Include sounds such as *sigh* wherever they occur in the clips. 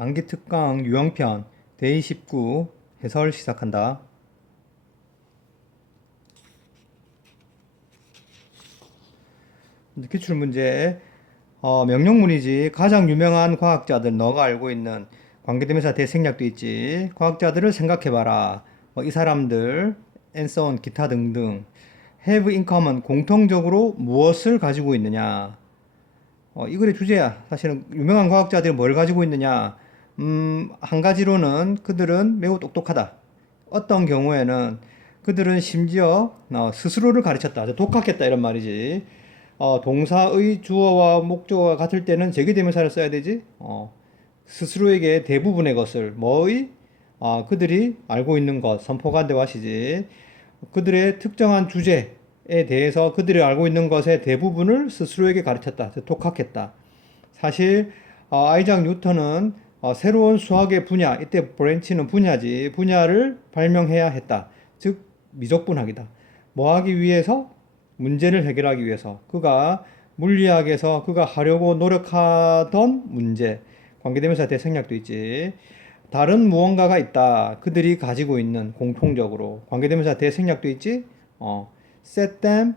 단기 특강 유형편 데이 19 해설 시작한다. 기출 문제. 어, 명령문이지. 가장 유명한 과학자들 너가 알고 있는 관계대명사 대생략도 있지. 과학자들을 생각해봐라. 뭐 이 사람들 and 기타 등등 have in common 공통적으로 무엇을 가지고 있느냐. 어, 이 글의 주제야. 사실은 유명한 과학자들이 뭘 가지고 있느냐 음, 한 가지로는 그들은 매우 똑똑하다 어떤 경우에는 그들은 심지어 어, 스스로를 가르쳤다 독학했다 이런 말이지 어, 동사의 주어와 목적어가 같을 때는 제기대명사를 써야 되지. 어, 스스로에게 대부분의 것을 뭐의 아, 그들이 알고 있는 것 선포가 대화시지. 그들의 특정한 주제에 대해서 그들이 알고 있는 것의 대부분을 스스로에게 가르쳤다. 독학했다. 사실 어, 아이작 뉴턴은 어, 새로운 수학의 분야, 이때 브랜치는 분야지, 분야를 발명해야 했다. 즉 미적분학이다. 뭐 하기 위해서? 문제를 해결하기 위해서. 그가 물리학에서 그가 하려고 노력하던 문제. 관계대명사 대생략도 있지. 다른 무언가가 있다. 그들이 가지고 있는 공통적으로. 관계대명사 대생략도 있지? 어. Set them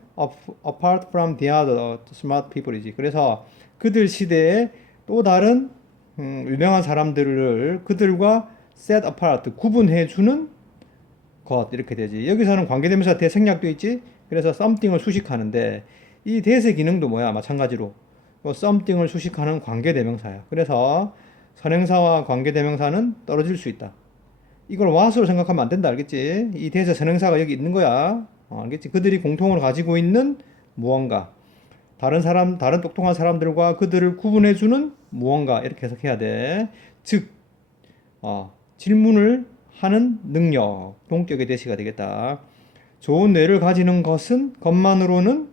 apart from the other smart people이지. 그래서 그들 시대에 또 다른 음, 유명한 사람들을 그들과 set apart 구분해 주는 것 이렇게 되지 여기서는 관계대명사 대생략도 있지 그래서 something을 수식하는데 이 대세 기능도 뭐야? 마찬가지로 뭐 something을 수식하는 관계대명사야. 그래서 선행사와 관계대명사는 떨어질 수 있다. 이걸 what으로 생각하면 안 된다. 알겠지? 이 대세 선행사가 여기 있는 거야. 어, 알겠지? 그들이 공통으로 가지고 있는 무언가. 다른 사람, 다른 똑똑한 사람들과 그들을 구분해주는 무언가. 이렇게 해석해야 돼. 즉, 어, 질문을 하는 능력. 동격의 대시가 되겠다. 좋은 뇌를 가지는 것은 것만으로는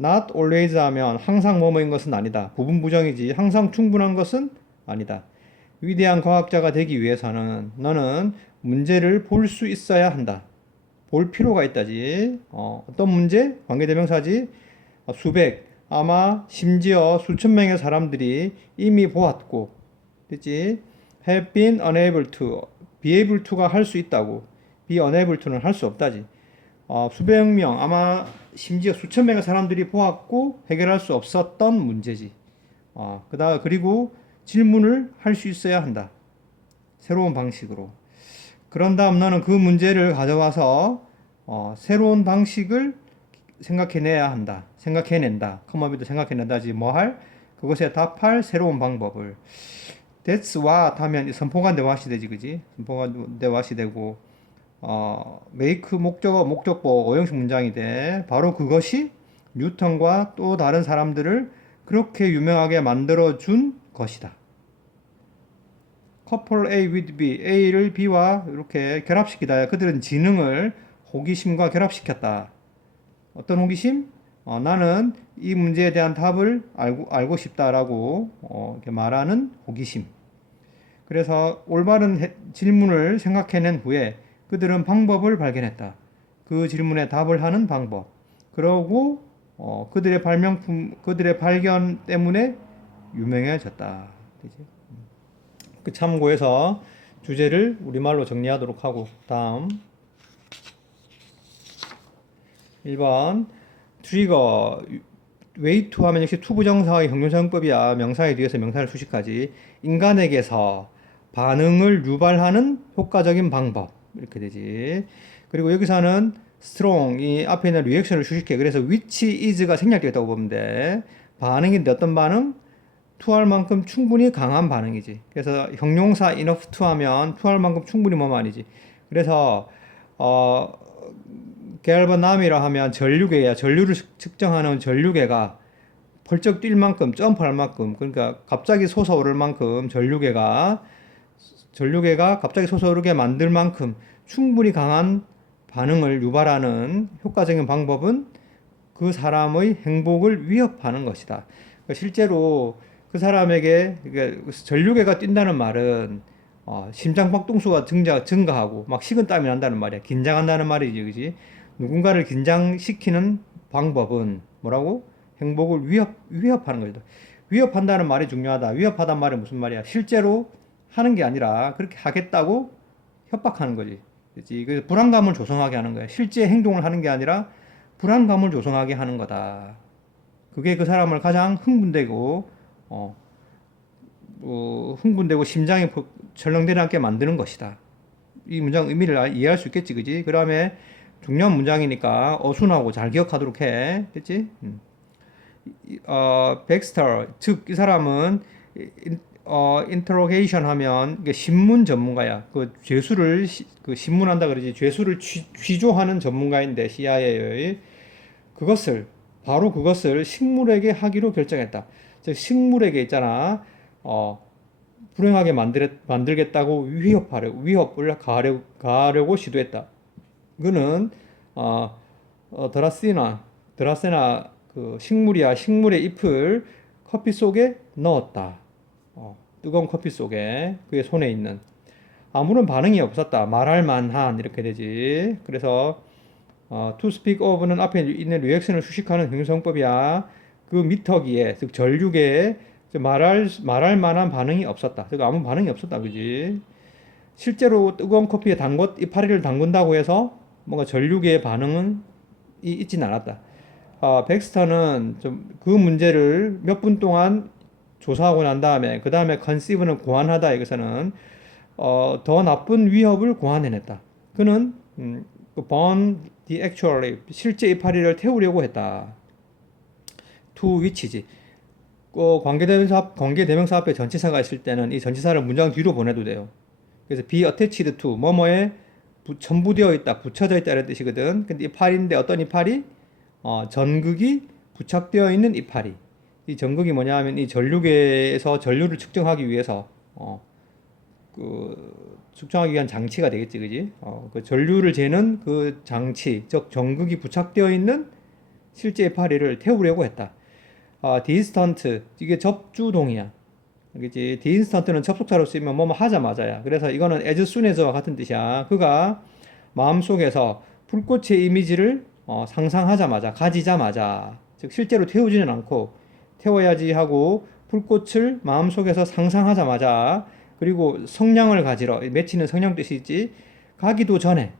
not always 하면 항상 뭐뭐인 것은 아니다. 부분 부정이지 항상 충분한 것은 아니다. 위대한 과학자가 되기 위해서는 너는 문제를 볼 수 있어야 한다. 볼 필요가 있다지. 어, 어떤 문제? 관계대명사지. 어, 수백, 아마 심지어 수천 명의 사람들이 이미 보았고, 됐지? have been unable to, be able to가 할 수 있다고, be unable to는 할 수 없다지. 어, 수백 명 아마 심지어 수천 명의 사람들이 보았고 해결할 수 없었던 문제지. 어, 그다 그리고 질문을 할 수 있어야 한다. 새로운 방식으로. 그런 다음 너는 그 문제를 가져와서 어, 새로운 방식을 생각해내야 한다. 생각해낸다. 커머비도 생각해낸다지 뭐 할? 그것에 답할 새로운 방법을. That's what 하면 선포가 대화시 되지, 그지? 선포가 대화시 되고 어, make 목적어 목적보 오형식 문장이 돼. 바로 그것이 뉴턴과 또 다른 사람들을 그렇게 유명하게 만들어 준 것이다. couple A with B, A를 B와 이렇게 결합시키다. 그들은 지능을 호기심과 결합시켰다. 어떤 호기심? 어, 나는 이 문제에 대한 답을 알고, 알고 싶다라고 어, 말하는 호기심. 그래서 올바른 해, 질문을 생각해낸 후에 그들은 방법을 발견했다. 그 질문에 답을 하는 방법. 그러고 어, 그들의 발명품, 그들의 발견 때문에 유명해졌다. 그 참고해서 주제를 우리말로 정리하도록 하고 다음 1번 트리거 웨이트 하면 역시 투부정사의 형용사용법이야 명사에 뒤에서 명사를 수식하지 인간에게서 반응을 유발하는 효과적인 방법 이렇게 되지. 그리고 여기서는 strong 이 앞에 있는 리액션을 수식해. 그래서 which is가 생략되었다고 보면 돼. 반응인데 어떤 반응? to 할 만큼 충분히 강한 반응이지. 그래서 형용사 enough to 하면 to 할 만큼 충분히 뭐 말이지. 그래서 어 갤버남이라 하면 전류계야. 전류를 측정하는 전류계가 펄쩍 뛸 만큼 점프할 만큼 그러니까 갑자기 솟아오를 만큼 전류계가 전류계가 갑자기 솟아오르게 만들 만큼 충분히 강한 반응을 유발하는 효과적인 방법은 그 사람의 행복을 위협하는 것이다. 그러니까 실제로 그 사람에게 전류계가 뛴다는 말은 어, 심장 박동수가 증가, 증가하고 막 식은땀이 난다는 말이야. 긴장한다는 말이지, 그지? 누군가를 긴장시키는 방법은 뭐라고? 행복을 위협, 위협하는 거다. 위협한다는 말이 중요하다. 위협하단 말이 무슨 말이야? 실제로 하는 게 아니라 그렇게 하겠다고 협박하는 거지. 그렇지? 그 불안감을 조성하게 하는 거야. 실제 행동을 하는 게 아니라 불안감을 조성하게 하는 거다. 그게 그 사람을 가장 흥분되고 어, 어, 흥분되고 심장이 버- 철렁대랑게 만드는 것이다. 이 문장 의미를 알- 이해할 수 있겠지, 그지? 그 다음에 중요한 문장이니까 어순하고 잘 기억하도록 해, 됐지? 음. 이- 어, 백스터, 즉 이 사람은 인, 어, 인터로게이션 하면 신문 전문가야. 그 죄수를 시- 그 신문한다 그러지. 죄수를 취, 취조하는 전문가인데 CIA의 그것을 바로 그것을 식물에게 하기로 결정했다. 즉 식물에게 있잖아. 어, 불행하게 만들, 만들겠다고 위협하려 위협을 가하려, 가하려고 시도했다. 그는 어, 어, 드라시나 드라세나 그 식물이야 식물의 잎을 커피 속에 넣었다. 어, 뜨거운 커피 속에 그의 손에 있는 아무런 반응이 없었다. 말할 만한 이렇게 되지. 그래서 어, to speak of는 앞에 있는 리액션을 수식하는 형용성법이야. 그 미터기에 즉 전류계에 말할 말할 만한 반응이 없었다. 즉 아무 반응이 없었다, 그지? 실제로 뜨거운 커피에 담궜 이파리를 담근다고 해서 뭔가 전류계의 반응은 이- 있진 않았다. 아, 백스터는 좀 그 문제를 몇 분 동안 조사하고 난 다음에 그 다음에 컨시브는 고안하다 여기서는 어, 더 나쁜 위협을 고안해냈다. 그는 음, 그 burn the actually 실제 이파리를 태우려고 했다. to which지. 어, 관계대명사 앞- 관계대명사 앞에 전치사가 있을 때는 이 전치사를 문장 뒤로 보내도 돼요. 그래서 be attached to 뭐뭐에 부- 첨부되어 있다, 붙여져 있다 이런 뜻이거든. 근데 이파리인데 어떤 이파리? 어, 전극이 부착되어 있는 이파리. 이 전극이 뭐냐 하면 이 전류계에서 전류를 측정하기 위해서 어, 그 측정하기 위한 장치가 되겠지, 그지? 어, 그 전류를 재는 그 장치, 즉 전극이 부착되어 있는 실제 이파리를 태우려고 했다. 아, 디스턴트 이게 접주동이야. 그지? 디스턴트는 접속사로 쓰이면 뭐뭐 하자마자야. 그래서 이거는 as soon as와 같은 뜻이야. 그가 마음속에서 불꽃의 이미지를 어, 상상하자마자 가지자마자 즉 실제로 태우지는 않고 태워야지 하고 불꽃을 마음속에서 상상하자마자 그리고 성냥을 가지러 맺히는 성냥 뜻이 있지 가기도 전에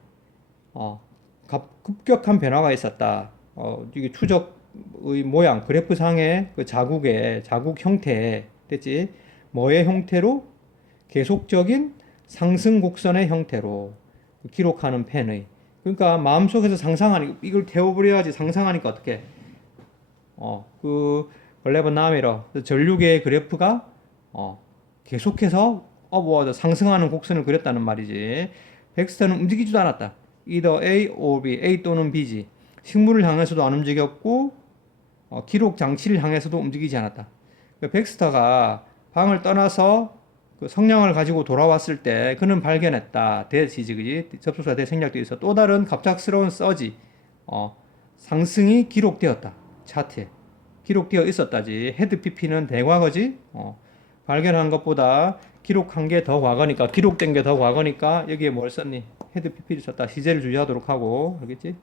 어, 갑- 급격한 변화가 있었다. 어, 이게 추적의 모양, 그래프상의 그 자국의 자국 형태 됐지? 뭐의 형태로? 계속적인 상승 곡선의 형태로 기록하는 펜의. 그러니까 마음속에서 상상하니 이걸 태워버려야지 상상하니까 어떻게? 어, 그 원래번 나미러 전류계의 그래프가 어, 계속해서 업워드 상승하는 곡선을 그렸다는 말이지. 백스터는 움직이지도 않았다. either A or B, A 또는 B지. 식물을 향해서도 안 움직였고 어, 기록 장치를 향해서도 움직이지 않았다. 그 백스터가 방을 떠나서 그 성냥을 가지고 돌아왔을 때 그는 발견했다. 대시지 그지? 접속사 대생략돼 있어. 또 다른 갑작스러운 서지 어, 상승이 기록되었다. 차트에 기록되어 있었다지. 헤드 PP는 대과거지. 어, 발견한 것보다 기록한 게 더 과거니까 기록된 게 더 과거니까 여기에 뭘 썼니? 헤드 PP를 썼다. 시제를 주의하도록 하고 알겠지?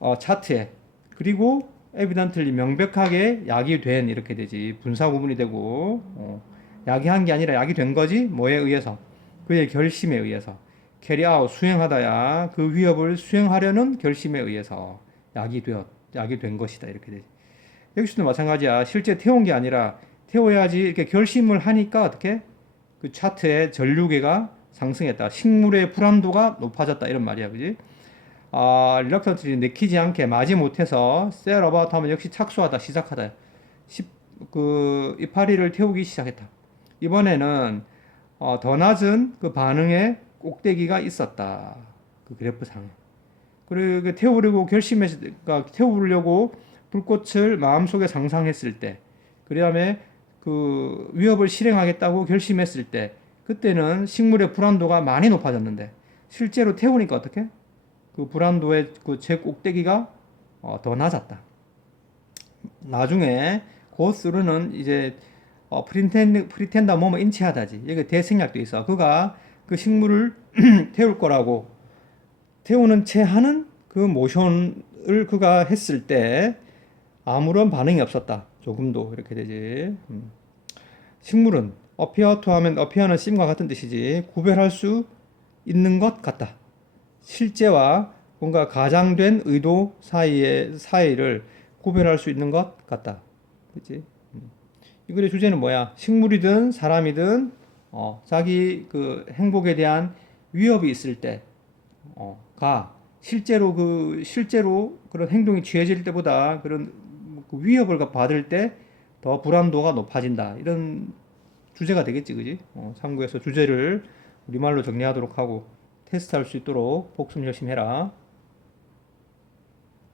어, 차트에 그리고 에비던틀리 명백하게 약이 된 이렇게 되지. 분사 구분이 되고 어, 약이 한 게 아니라 약이 된 거지? 뭐에 의해서? 그의 결심에 의해서. 캐리아웃 수행하다야 그 위협을 수행하려는 결심에 의해서 약이 되었 약이 된 것이다. 이렇게 되지. 여기서도 마찬가지야. 실제 태운 게 아니라 태워야지 이렇게 결심을 하니까 어떻게? 그 차트의 전류계가 상승했다. 식물의 불안도가 높아졌다. 이런 말이야. 그지 아, 릴럭턴트리 내키지 않게 마지 못해서 셀 어바웃 하면 역시 착수하다 시작하다. 시, 그 이파리를 태우기 시작했다. 이번에는 어, 더 낮은 그 반응의 꼭대기가 있었다. 그 그래프 상에. 그리고 그 태우려고 결심했 그러니까 태우려고 불꽃을 마음속에 상상했을 때 그다음에 그 위협을 실행하겠다고 결심했을 때 그때는 식물의 불안도가 많이 높아졌는데 실제로 태우니까 어떻게? 그 불안도의 그 제꼭대기가 어, 더 낮았다. 나중에 고스루는 이제 어, 프리텐 프리텐더 뭐뭐 인치하다지. 여기 대생략도 있어. 그가 그 식물을 *clears throat* 태울 거라고 태우는 채 하는 그 모션을 그가 했을 때 아무런 반응이 없었다. 조금도 이렇게 되지. 음. 식물은 to 하면 appear는 seem과 같은 뜻이지 구별할 수 있는 것 같다. 실제와 뭔가 가장된 의도 사이의 사이를 구별할 수 있는 것 같다. 그렇지? 음. 이 글의 주제는 뭐야? 식물이든 사람이든 어, 자기 그 행복에 대한 위협이 있을 때, 어, 가 실제로 그 실제로 그런 행동이 취해질 때보다 그런 그 위협을 받을 때 더 불안도가 높아진다. 이런 주제가 되겠지, 그지? 어, 참고해서 주제를 우리말로 정리하도록 하고 테스트할 수 있도록 복습 열심히 해라.